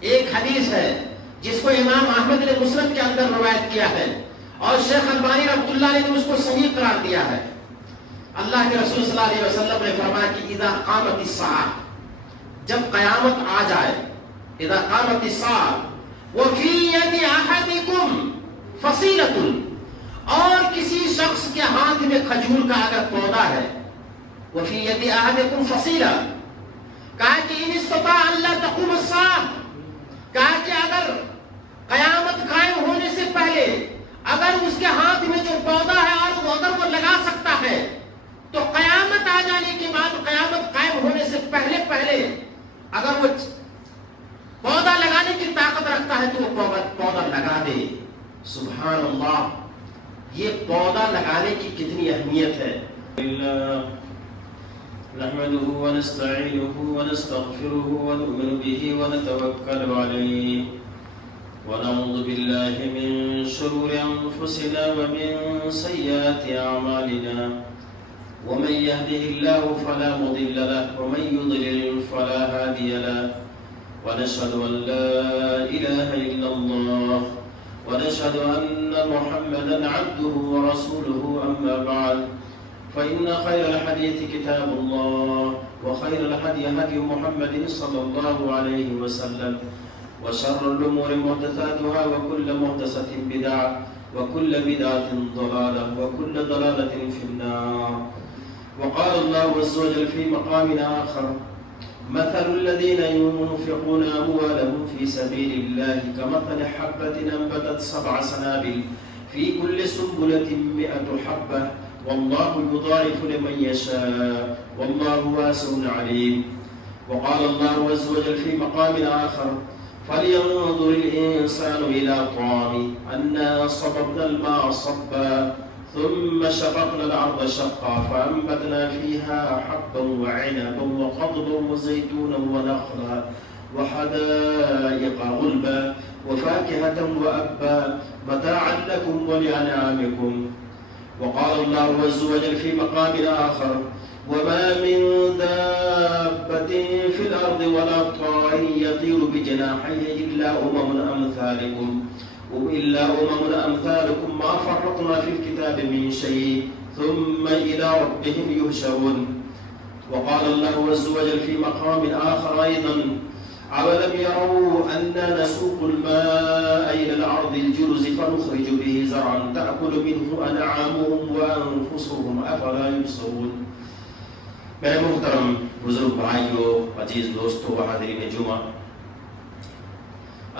ایک حدیث ہے جس کو امام احمد نے مسند کے اندر روایت کیا ہے اور شیخ البانی رحمۃ اللہ نے اس کو صحیح قرار دیا ہے. اللہ کے رسول صلی اللہ علیہ وسلم نے فرمایا کہ اذا قامت الساعہ، جب قیامت آ جائے، اذا قامت الساعہ وفی ید احدکم فصیلۃ، اور کسی شخص کے ہاتھ میں کھجور کا اگر پودا ہے، وفی ید احدکم فصیلہ، کہا کہ ان استطاع اللہ تقوم الساعہ، کہا کہ اگر قیامت قائم ہونے سے پہلے اگر اس کے ہاتھ میں جو پودا ہے اور اگر وہ لگا سکتا ہے تو قیامت آ جانے کے بعد، قیامت قائم ہونے سے پہلے اگر وہ پودا لگانے کی طاقت رکھتا ہے تو وہ پودا لگا دے. سبحان اللہ، یہ پودا لگانے کی کتنی اہمیت ہے. نحمده ونستعينه ونستغفره ونؤمن به ونتوكل عليه ونعوذ بالله من شرور أنفسنا ومن سيئات أعمالنا ومن يهده الله فلا مضل له ومن يضلل فلا هادي له ونشهد أن لا إله إلا الله ونشهد أن محمدا عبده ورسوله أما بعد فإن خير الحديث كتاب الله وخير الهدي هدي محمد صلى الله عليه وسلم وشر الأمور محدثاتها وكل محدثة بدعة وكل بدعة ضلالة وكل ضلالة في النار. وقال الله عز وجل في مقام آخر مثل الذين ينفقون أموالهم في سبيل الله كمثل حبة أنبتت 7 سنابل في كل سنبلة 100 حبة والله يضاعف لمن يشاء والله واسع عليم. وقال الله عز وجل في مقام آخر فلينظر الإنسان إلى طعامه أنا صببنا الماء صبا ثم شققنا الأرض شقا فأنبتنا فيها حبا وعنبا وقضبا وزيتونا ونخلا وحدائق غلبا وفاكهة وأبا متاعا لكم ولأنعامكم. وقال الله عز وجل في مقام آخر وما من دابة في الأرض ولا طائر يطير بجناحيه إلا أمم أمثالكم ما فرطنا في الكتاب من شيء ثم إلى ربهم يحشرون. وقال الله عز وجل في مقام آخر أيضا أولم يروا أنا نسوق الماء إلى الأرض الجرز فنخرج به زرعا تأكل منه أنعامهم وأنفسهم أفلا يبصرون. میرے محترم بزرگ بھائیوں، عزیز دوستوں، حاضرین جمعہ،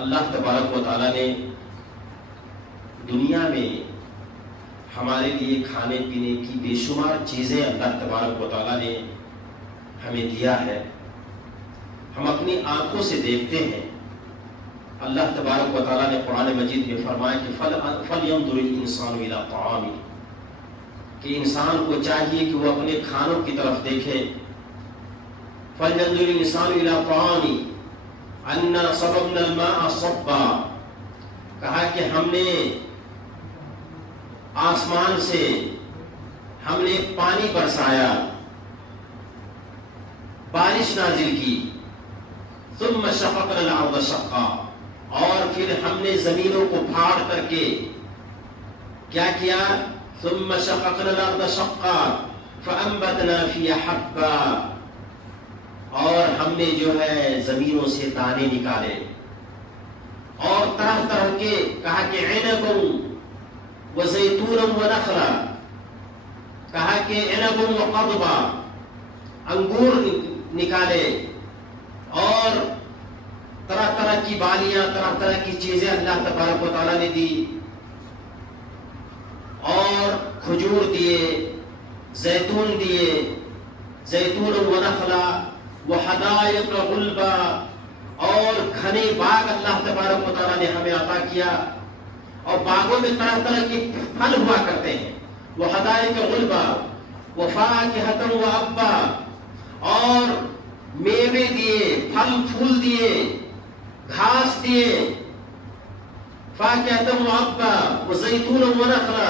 اللہ تبارک و تعالیٰ نے دنیا میں ہمارے لیے کھانے پینے کی بے شمار چیزیں اللہ تبارک و تعالیٰ نے ہمیں دیا ہے. ہم اپنی آنکھوں سے دیکھتے ہیں. اللہ تبارک و تعالیٰ نے قرآن مجید میں فرمایا کہ فَلْيَنْظُرِ الْإِنسَانُ إِلَىٰ طَعَامِهِ، کہ انسان کو چاہیے کہ وہ اپنے کھانوں کی طرف دیکھے. فَلْيَنْظُرِ الْإِنسَانُ إِلَىٰ طَعَامِهِ أَنَّا صَبَبْنَا الْمَاءَ صَبًّا، کہا کہ ہم نے آسمان سے ہم نے پانی برسایا، بارش نازل کی. ثم شققنا الارض شقا، اور پھر ہم نے زمینوں کو پھاڑ کر کے کیا کیا؟ ثم شققنا الارض شقا فانبتنا فيها حبا، اور ہم نے جو ہے زمینوں سے دانے نکالے اور طرح طرح کے، کہا کہ عنب وزیتون ونخلا، کہا کہ عنب وقضبا، انگور نکالے اور طرح طرح کی بالیاں، طرح طرح کی چیزیں اللہ تبارک و تعالیٰ نے دی، اور کھجور دیے، زیتون دیے، زیتون و نخلا و حدائق غلبا، اور گھنے باغ اللہ تبارک و تعالیٰ نے ہمیں عطا کیا. اور باغوں میں طرح طرح کے پھل ہوا کرتے ہیں. وہ حدائق غلبا و فاکہۃ و ابا، اور میوے دیے، پھل پھول دیے، گھاس دیے. فاکہۃ و ابا و زیتون و نخلا،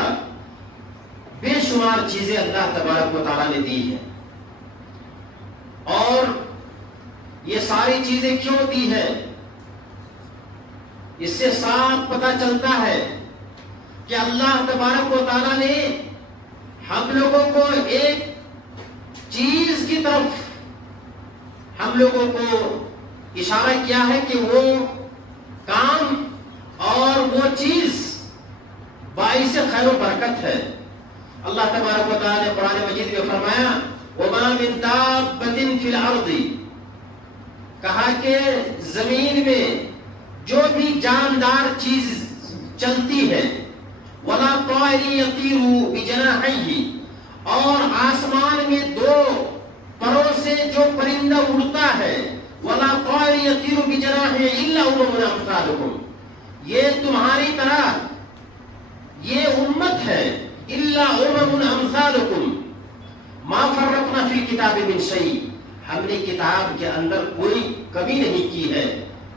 بے شمار چیزیں اللہ تبارک و تعالیٰ نے دی ہیں. اور یہ ساری چیزیں کیوں دی ہیں؟ اس سے صاف پتہ چلتا ہے کہ اللہ تبارک و تعالیٰ نے ہم لوگوں کو ایک چیز کی طرف ہم لوگوں کو اشارہ کیا ہے کہ وہ کام اور وہ چیز باعث خیر و برکت ہے۔ اللہ تبارک و تعالیٰ نے قرآن مجید میں فرمایا وَمَا مِن دَابَّةٍ فِي الْأَرْضِ، کہا کہ زمین میں جو بھی جاندار چیز چلتی ہے، وَلَا طَائِرٍ يَطِيرُ بِجَنَاحَيْهِ، اور آسمان میں دو پروں سے جو پرندہ اڑتا ہے، وَلَا طَائِرٍ يَطِيرُ بِجَنَاحِهِ إِلَّا أُمَمٌ أَمْثَالُكُمْ، یہ تمہاری طرح یہ امت ہے، إِلَّا أُمَمٌ أَمْثَالُكُمْ مَا فَرَّقْنَا فِي الْكِتَابِ مِنْ شَيْءٍ، ہم نے کتاب کے اندر کوئی کمی نہیں کی ہے،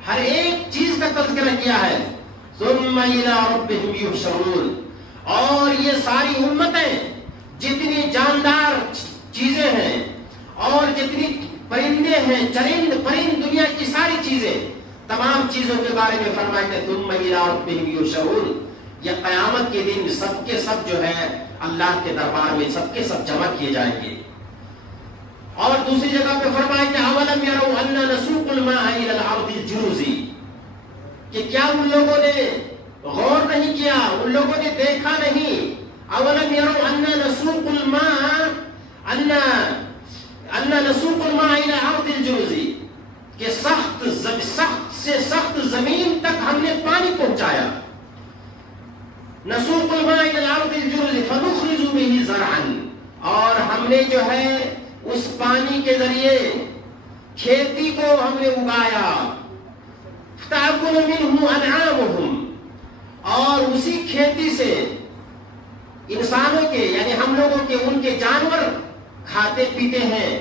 ہر ایک چیز کا تذکرہ کیا ہے۔ ثُمَّ إِلَىٰ رَبِّهِمْ يُحْشَرُونَ، اور یہ ساری امتیں جتنی جاندار چیزیں ہیں اور جتنی پرندے ہیں، چرند پرند، دنیا کی ساری چیزیں، تمام چیزوں کے بارے میں فرمایا کہ ثُمَّ إِلَىٰ رَبِّهِمْ يُحْشَرُونَ، یہ قیامت کے دن سب کے سب جو ہے اللہ کے دربار میں سب کے سب جمع کیے جائیں گے۔ اور دوسری جگہ پہ فرمایا کہ اولم يروا انا نسوق الماء الى الارض الجرز، کہ کیا ان لوگوں نے غور نہیں کیا، ان لوگوں نے دیکھا نہیں، اولم يروا انا نسوق الماء انا نسوق الماء الى الارض الجرز، کہ سخت سے سخت زمین تک ہم نے پانی پہنچایا۔ نسوق الماء الى الارض الجرز فنخرج به زرعا، اور ہم نے جو ہے اس پانی کے ذریعے کھیتی کو ہم نے اگایا، تأكل منه انعامهم، اور اسی کھیتی سے انسانوں کے یعنی ہم لوگوں کے ان کے جانور کھاتے پیتے ہیں،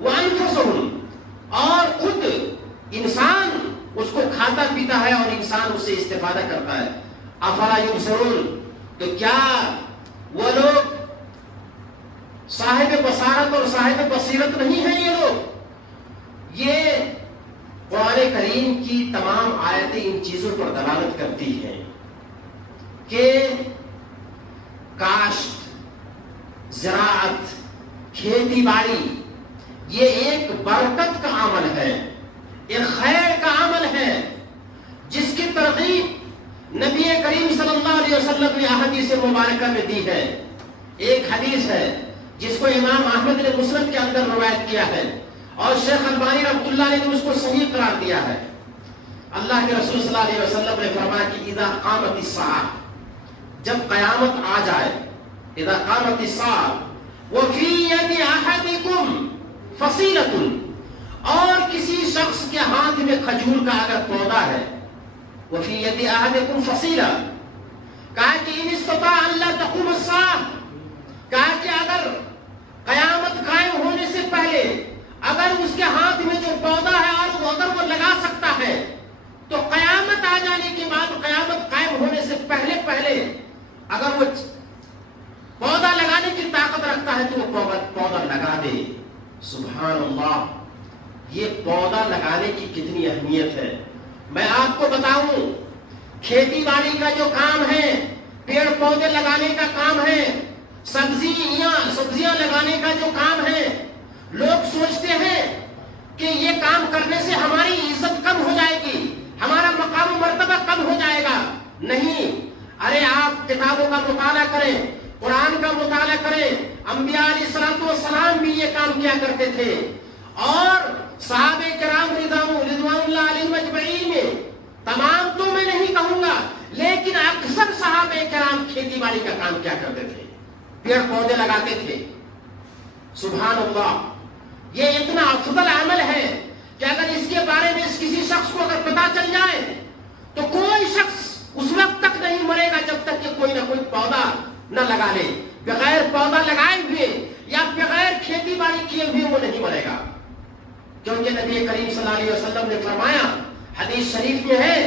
وانفسهم، اور خود انسان اس کو کھاتا پیتا ہے اور انسان اس سے استفادہ کرتا ہے۔ افلا یبصرون، تو کیا وہ لوگ صاحب بصارت اور صاحب بصیرت نہیں ہیں؟ یہ لوگ، یہ قرآن کریم کی تمام آیتیں ان چیزوں پر دلالت کرتی ہیں کہ کاشت، زراعت، کھیتی باڑی یہ ایک برکت کا عمل ہے، ایک خیر کا عمل ہے، جس کی ترغیب نبی کریم صلی اللہ علیہ وسلم نے احادیث مبارکہ میں دی ہے۔ ایک حدیث ہے جس کو امام احمد نے مسند کے اندر روایت کیا ہے، اور شیخ البانی رحمۃ اللہ نے اس کو صحیح قرار دیا ہے۔ اللہ کے رسول صلی اللہ علیہ وسلم نے فرمایا کہ اذا قامت الساعہ، جب قیامت آ جائے، اذا قامت الساعہ وفی ید احدکم فصیلۃ، اور کسی شخص کے ہاتھ میں کھجور کا اگر پودا ہے، وفی ید احدکم فصیلہ، کہا کہ ان استطاع اللہ تقوم الساعہ، کہا کہ اگر قیامت قائم ہونے سے پہلے اگر اس کے ہاتھ میں جو پودا ہے اور اگر وہ لگا سکتا ہے، تو قیامت آ جانے کے بعد، قیامت قائم ہونے سے پہلے اگر وہ پودا لگانے کی طاقت رکھتا ہے تو وہ پودا لگا دے۔ سبحان اللہ، یہ پودا لگانے کی کتنی اہمیت ہے۔ میں آپ کو بتاؤں، کھیتی باڑی کا جو کام ہے، پیڑ پودے لگانے کا کام ہے، سبزیاں لگانے کا جو کام ہے، لوگ سوچتے ہیں کہ یہ کام کرنے سے ہماری عزت کم ہو جائے گی، ہمارا مقام و مرتبہ کم ہو جائے گا۔ نہیں، ارے آپ کتابوں کا مطالعہ کریں، قرآن کا مطالعہ کریں، انبیاء علیہ السلام بھی یہ کام کیا کرتے تھے، اور صحابہ کرام رضوان اللہ علیہم اجمعین میں، تمام تو میں نہیں کہوں گا لیکن اکثر صحابہ کرام کھیتی باڑی کا کام کیا کرتے تھے، پیڑ پودے لگاتے تھے۔ سبحان اللہ، یہ اتنا افضل عمل ہے کہ اگر اس کے بارے میں کسی شخص کو اگر پتا چل جائے تو کوئی شخص اس وقت تک نہیں مرے گا جب تک کہ کوئی نہ کوئی پودا نہ لگا لے۔ بغیر پودا لگائے ہوئے یا بغیر کھیتی باڑی کیے ہوئے وہ نہیں مرے گا، کیونکہ نبی کریم صلی اللہ علیہ وسلم نے فرمایا، حدیث شریف میں ہے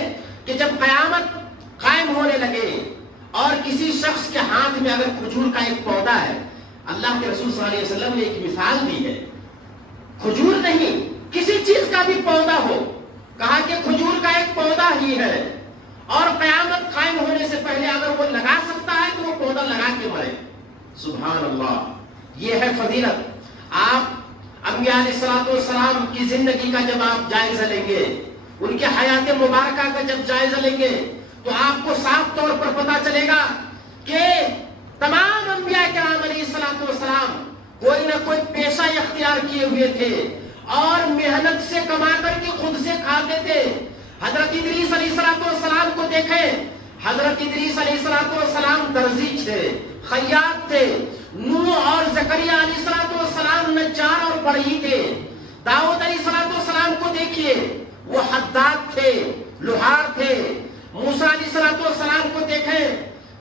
کہ جب قیامت قائم ہونے لگے اور کسی شخص کے ہاتھ میں اگر کھجور کا ایک پودا ہے، اللہ کے رسول صلی اللہ علیہ وسلم نے ایک مثال دی ہے، کھجور نہیں کسی چیز کا بھی پودا ہو، کہا کہ کھجور کا ایک پودا ہی ہے، یہ ہے فضیلت۔ آپ انبیاء علیہ السلام کی زندگی کا جب آپ جائزہ لیں گے، ان کے حیات مبارکہ کا جب جائزہ لیں گے، تو آپ کو صاف طور پر پتا چلے گا کہ تمام انبیاء کرام علیہ السلام کوئی نہ کوئی پیشہ اختیار کیے ہوئے تھے اور محنت سے کما کر کے خود سے کھاتے تھے۔ حضرت ادریس علیہ السلام کو دیکھیں، حضرت ادریس علیہ السلام درزی تھے، خیاط تھے۔ نوح اور زکریا علیہ السلام نجار اور بڑھئی تھے۔ داؤد علیہ السلام کو دیکھیے، وہ حداد تھے، لوہار تھے۔ موسیٰ علیہ السلام کو دیکھیں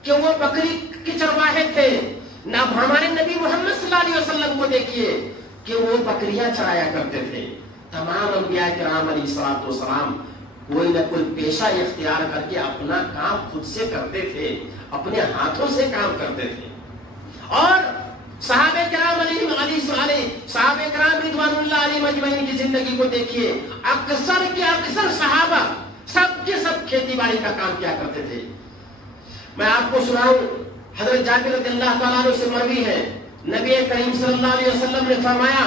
کہ وہ بکری کے چرواہے تھے۔ اب ہمارے نبی محمد صلی اللہ علیہ وسلم کو دیکھیے کہ وہ بکریاں چرایا کرتے تھے۔ تمام انبیاء کرام علیہ السلام کوئی نہ کوئی پیشہ اختیار کر کے اپنا کام خود سے کرتے تھے، اپنے ہاتھوں سے کام کرتے تھے۔ اور صحابہ کرام صحابہ کرام رضوان اللہ علیہم اجمعین کی زندگی کو دیکھیے، اکثر کے اکثر صحابہ سب کے سب کھیتی باڑی کا کام کیا کرتے تھے۔ میں آپ کو سناؤں، حضرت جابر رضی اللہ تعالیٰ عنہ سے مروی ہے، نبی کریم صلی اللہ علیہ وسلم نے فرمایا،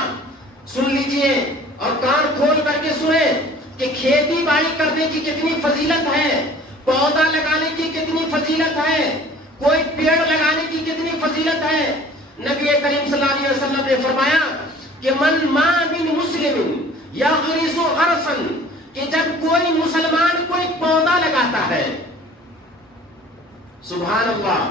سن لیجئے اور کان کھول کر کے سنیں کہ کھیتی باڑی کرنے کی کتنی فضیلت ہے، پودا لگانے کی کتنی فضیلت ہے، کوئی پیڑ لگانے کی کتنی فضیلت ہے۔ نبی کریم صلی اللہ علیہ وسلم نے فرمایا کہ من ما من مسلم یغرس غرسا، کہ جب کوئی مسلمان کوئی پودا لگاتا ہے، سبحان اللہ،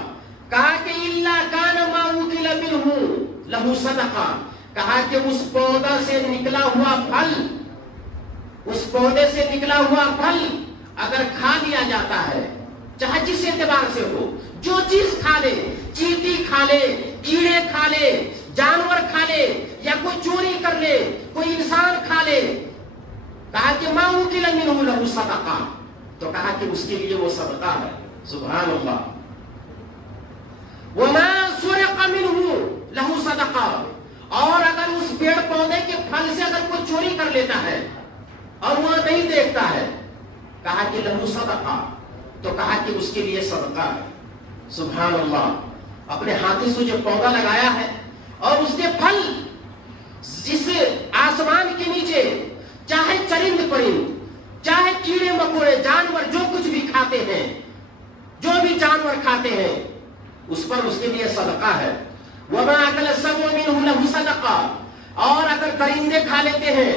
کہا کہ الا کان ما اکل منہ لہ صدقہ، کہا کہ اس پودا سے نکلا ہوا پھل، اس پودے سے نکلا ہوا پھل اگر کھا لیا جاتا ہے، چاہے جس اعتبار سے ہو، جو چیز کھا لے، چیٹی کھا لے، کیڑے کھا لے، جانور کھا لے، یا کوئی چوری کر لے، کوئی انسان کھا لے، کہا کہ ما اکل منہ لہ صدقہ، تو کہا کہ اس کے لیے وہ صدقہ ہے۔ سبحان اللہ۔ وما سرق منہ لہ صدقہ، اور اگر اس پیڑ پودے کے پھل سے اگر کوئی چوری کر لیتا ہے اور وہ نہیں دیکھتا ہے، کہا کہ لہو صدقہ، تو کہا کہ اس کے لیے صدقہ ہے۔ سبحان اللہ۔ اپنے ہاتھوں سے جو پودا لگایا ہے اور اس کے پھل جس آسمان کے نیچے چاہے چرند پرند، چاہے کیڑے مکوڑے، جانور جو کچھ بھی کھاتے ہیں، جو بھی جانور کھاتے ہیں، اس پر اس کے لیے صدقہ ہے۔ وما اکل السبع منہ لہ صدقہ، اور اگر درندے کھا لیتے ہیں،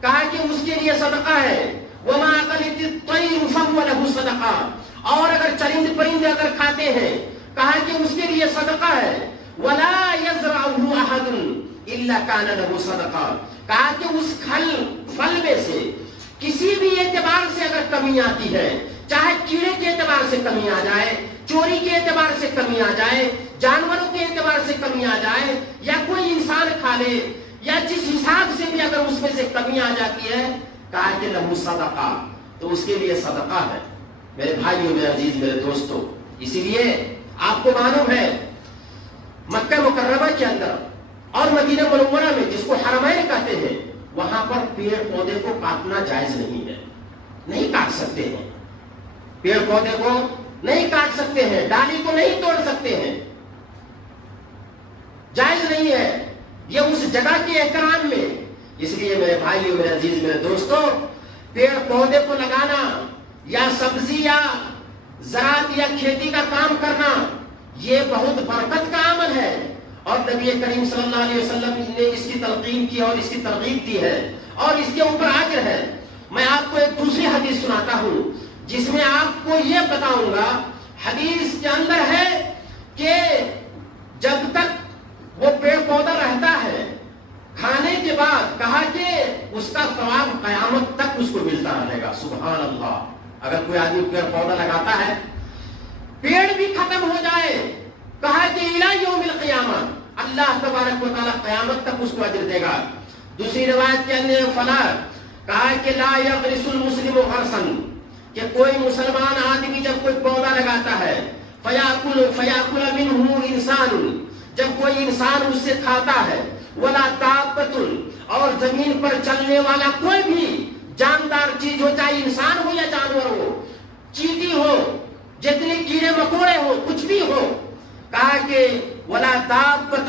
کہا کہ اس کے لیے صدقہ ہے۔ وما اکلت الطیر فہو لہ صدقہ، اور اگر چرند پرندے اگر کھاتے ہیں، کہا کہ اس کے لیے صدقہ ہے۔ ولا یزرعہ احد الا کان لہ صدقہ، کہا کہ اس پھل میں سے کسی بھی اعتبار سے اگر کمی آتی ہے، چاہے کیڑے کے اعتبار سے کمی آ جائے، چوری کے اعتبار سے کمی آ جائے، جانوروں کے اعتبار سے کمی آ جائے، یا کوئی انسان کھا لے، یا جس حساب سے بھی اگر اس میں سے کمی آ جاتی ہے، کہا کہ لہو صدقہ، تو اس کے لیے صدقہ ہے۔ میرے بھائیوں، میرے عزیز، میرے دوستوں، اسی لیے آپ کو معلوم ہے مکہ مکرمہ کے اندر اور مدینہ منورہ میں، جس کو حرمین کہتے ہیں، وہاں پر پیڑ پودے کو کاٹنا جائز نہیں ہے، نہیں کاٹ سکتے ہیں، پیڑ پودے کو نہیں کاٹ سکتے ہیں، ڈالی کو نہیں توڑ سکتے ہیں، جائز نہیں ہے، یہ اس جگہ کے احترام میں۔ اس لیے میرے بھائیوں، میرے عزیز، میرے دوستوں، پیڑ پودے کو لگانا یا سبزی یا زراعت یا کھیتی کا کام کرنا، یہ بہت برکت کا عمل ہے، اور نبی کریم صلی اللہ علیہ وسلم نے اس کی تلقین کی اور اس کی ترغیب دی ہے، اور اس کے اوپر اجر ہے۔ میں آپ کو ایک دوسری حدیث سناتا ہوں جس میں آپ کو یہ بتاؤں گا، حدیث کے اندر ہے کہ جب تک وہ پیڑ پودا رہتا ہے، کھانے کے بعد کہا کہ اس کا ثواب قیامت تک اس کو ملتا رہے گا۔ سبحان اللہ۔ اگر کوئی آدمی پیڑ پودا لگاتا ہے، پیڑ بھی ختم ہو جائے، کہا کہ الی یوم القیامہ، اللہ تبارک و تعالی قیامت تک اس کو اجر دے گا۔ دوسری روایت کے اندر فلا، کہا کہ لا یغرس المسلم غرسا، کہ کوئی مسلمان آدمی جب کوئی پودا لگاتا ہے، فیاکل منہ انسان، جب کوئی انسان اس سے کھاتا ہے، ولا دابۃ، اور زمین پر چلنے والا کوئی بھی جاندار چیز ہو، چاہے انسان ہو یا جانور ہو، چیٹی ہو، جتنے کیڑے مکوڑے ہو، کچھ بھی ہو، کہا کہ ولا دابۃ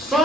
100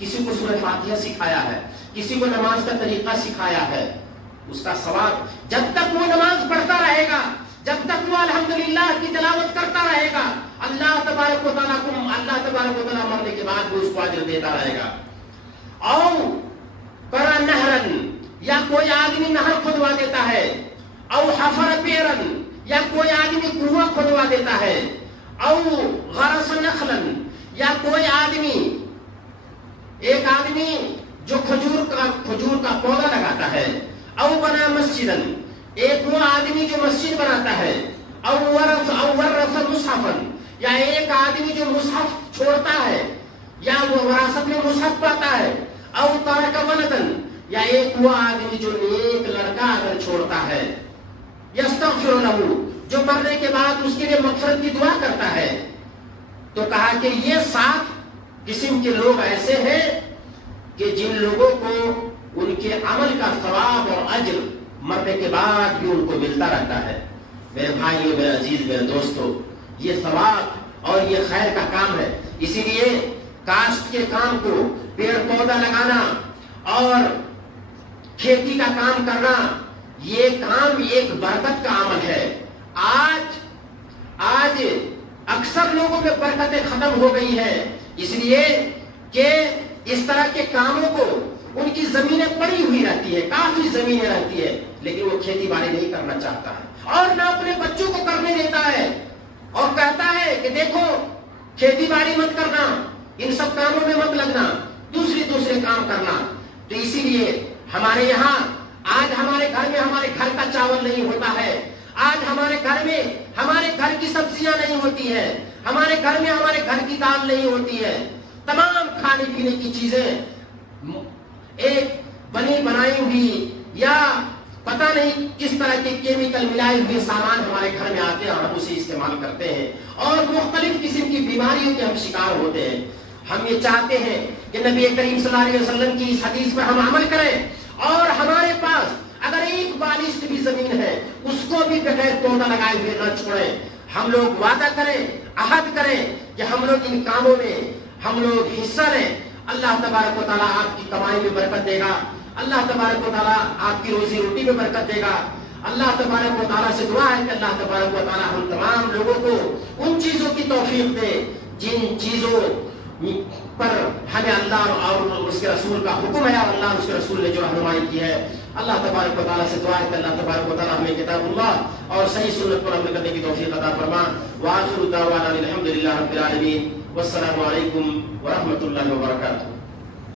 کسی کو سورہ فاتحہ سکھایا ہے، کسی کو نماز کا طریقہ سکھایا ہے، اس کا ثواب جب تک وہ نماز پڑھتا رہے گا، جب تک وہ الحمدللہ کی تلاوت کرتا رہے گا، اللہ تبارک و تعالیٰ مرنے کے بعد بھی اس کو اجر دیتا رہے گا۔ او قرا نہرن، یا کوئی آدمی نہر کھدوا دیتا ہے، او حفر بیرن، یا کوئی آدمی کنواں کھدوا دیتا ہے، او غرس نخلن، یا کوئی آدمی، ایک آدمی جو کھجور کا پودا لگاتا ہے، او بنا مسجدن، ایک وہ آدمی جو مسجد بناتا ہے، او ورث مصحفن، یا ایک آدمی جو مصحف چھوڑتا ہے یا وہ وراثت میں مصحف پاتا ہے، او ترک ولدن، یا ایک وہ آدمی جو نیک لڑکا اگر چھوڑتا ہے، یستغفر لہ، جو مرنے کے بعد اس کے لیے مغفرت کی دعا کرتا ہے۔ تو کہا کہ یہ 7 قسم کے لوگ ایسے ہیں کہ جن لوگوں کو ان کے عمل کا ثواب اور اجر مرنے کے بعد بھی ان کو ملتا رہتا ہے۔ میرے بھائیوں، میرے عزیز، میرے دوستو، یہ ثواب اور یہ خیر کا کام ہے۔ اسی لیے کاشت کے کام کو، پیڑ پودا لگانا اور کھیتی کا کام کرنا، یہ کام ایک برکت کا عمل ہے۔ آج اکثر لوگوں میں برکتیں ختم ہو گئی ہیں، اس لیے کہ اس طرح کے کاموں کو ان کی زمینیں پڑی ہوئی رہتی ہے، کافی زمینیں رہتی ہے، لیکن وہ کھیتی باڑی نہیں کرنا چاہتا ہے اور نہ اپنے بچوں کو کرنے دیتا ہے، اور کہتا ہے کہ دیکھو کھیتی باڑی مت کرنا، ان سب کاموں میں مت لگنا، دوسرے کام کرنا۔ تو اسی لیے ہمارے یہاں آج ہمارے گھر میں ہمارے گھر کا چاول نہیں ہوتا ہے، آج ہمارے گھر میں ہمارے گھر کی سبزیاں نہیں ہوتی ہے، ہمارے گھر میں ہمارے گھر کی دال نہیں ہوتی ہے۔ تمام کھانے پینے کی چیزیں ایک بنی بنائی ہوئی یا پتہ نہیں کس طرح کے کیمیکل ملائے ہوئے سامان ہمارے گھر میں آتے ہیں اور ہم اسے استعمال کرتے ہیں، اور مختلف قسم کی بیماریوں کے ہم شکار ہوتے ہیں۔ ہم یہ چاہتے ہیں کہ نبی کریم صلی اللہ علیہ وسلم کی اس حدیث پر ہم عمل کریں، اور ہمارے پاس اگر ایک بالشت بھی زمین ہے اس کو بھی بغیر پودا لگائے ہوئے نہ چھوڑیں۔ ہم لوگ وعدہ کریں، عہد کریں کہ ہم لوگ ان کاموں میں ہم لوگ حصہ لیں۔ اللہ تبارک و تعالیٰ آپ کی کمائی میں برکت دے گا، اللہ تبارک و تعالیٰ آپ کی روزی روٹی میں برکت دے گا۔ اللہ تبارک و تعالیٰ سے دعا ہے کہ اللہ تبارک و تعالیٰ ہم تمام لوگوں کو ان چیزوں کی توفیق دے جن چیزوں پر ہمیں اللہ اور اس کے رسول کا حکم ہے، اور اللہ اس کے رسول نے جو رہنمائی کی ہے۔ اللہ تبارک و تعالیٰ سے دعا ہے کہ اللہ تبارک و تعالیٰ ہمیں کتاب اللہ اور صحیح سنت پر عمل کرنے کی توفیق عطا فرما۔ وآخر دعوانا الحمد للہ رب العالمین، والسلام علیکم ورحمۃ اللہ وبرکاتہ۔